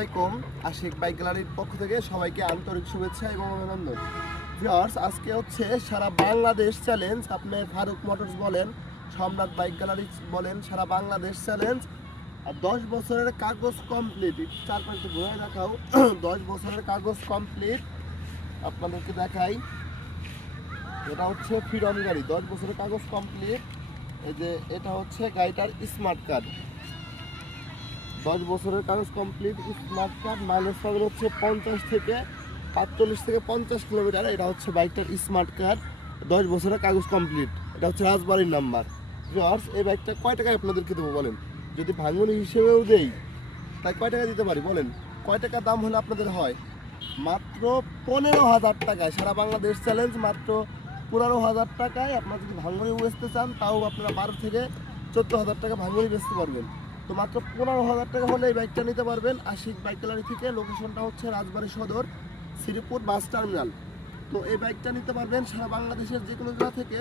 আলাইকুম। আশিক বাইক গ্যালারির পক্ষ থেকে সবাইকে আন্তরিক শুভেচ্ছা এবং অভিনন্দন। ভিউয়ার্স, আজকে হচ্ছে সারা বাংলাদেশ চ্যালেঞ্জ। আপনি ফারুক মোটরস বলেন, সম্রাট বাইক গ্যালারি বলেন, সারা বাংলাদেশ চ্যালেঞ্জ। আর 10 বছরের কাগজ কমপ্লিট, চারপাশে ঘুরে দেখাও। 10 বছরের কাগজ কমপ্লিট আপনাদেরকে দেখাই। এটা হচ্ছে ফ্রিডম গাড়ি, 10 বছরের কাগজ কমপ্লিট। এই যে এটা হচ্ছে গাড়িটার স্মার্ট কার্ড, 10 বছরের কাগজ কমপ্লিট স্মার্ট কার্ড। মাইলেজ পাবেন হচ্ছে 45 থেকে 50 কিলোমিটার। এটা হচ্ছে বাইকটার স্মার্ট কার্ড, 10 বছরের কাগজ কমপ্লিট। এটা হচ্ছে রাজবাড়ির নাম্বার। ভিউয়ার্স, এই বাইকটা কয় টাকায় আপনাদেরকে দেবো বলেন? যদি ভাঙনি হিসেবেও দেই তাই কয় টাকা দিতে পারি বলেন? কয় টাকা দাম হলে আপনাদের হয়? মাত্র 15,000 টাকায়। সারা বাংলাদেশ চ্যালেঞ্জ, মাত্র 15,000 টাকায়। আপনারা যদি ভাঙনি বেচতে চান তাও আপনারা 12 থেকে 14,000 টাকা ভাঙনি বেচতে পারবেন। তো মাত্র 15,000 টাকা হলে এই বাইকটা নিতে পারবেন আশিক বাইক গ্যালারি থেকে। লোকেশনটা হচ্ছে রাজবাড়ী সদর, শ্রীপুর বাস টার্মিনাল। তো এই বাইকটা নিতে পারবেন সারা বাংলাদেশের যে কোনো জায়গা থেকে।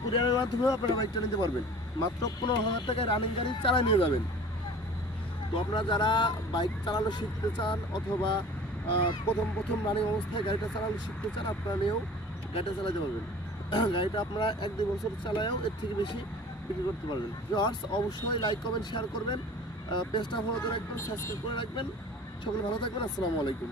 কুরিয়ারের মাধ্যমেও আপনারা বাইকটা নিতে পারবেন। মাত্র 15,000 টাকায় রানিং গাড়ি চালায় নিয়ে যাবেন। তো আপনারা যারা বাইক চালানো শিখতে চান অথবা প্রথম রানিং অবস্থায় গাড়িটা চালানো শিখতে চান, আপনারা নিয়েও গাড়িটা চালাতে পারবেন। গাড়িটা আপনারা 1-2 বছর চালায়ও এর থেকে বেশি বিক্রি করতে পারবেন। ভিউয়ার্স, অবশ্যই লাইক কমেন্ট শেয়ার করবেন, পেজটা ফলো করে রাখবেন, সাবস্ক্রাইব করে রাখবেন। সকলে ভালো থাকবেন। আসসালামু আলাইকুম।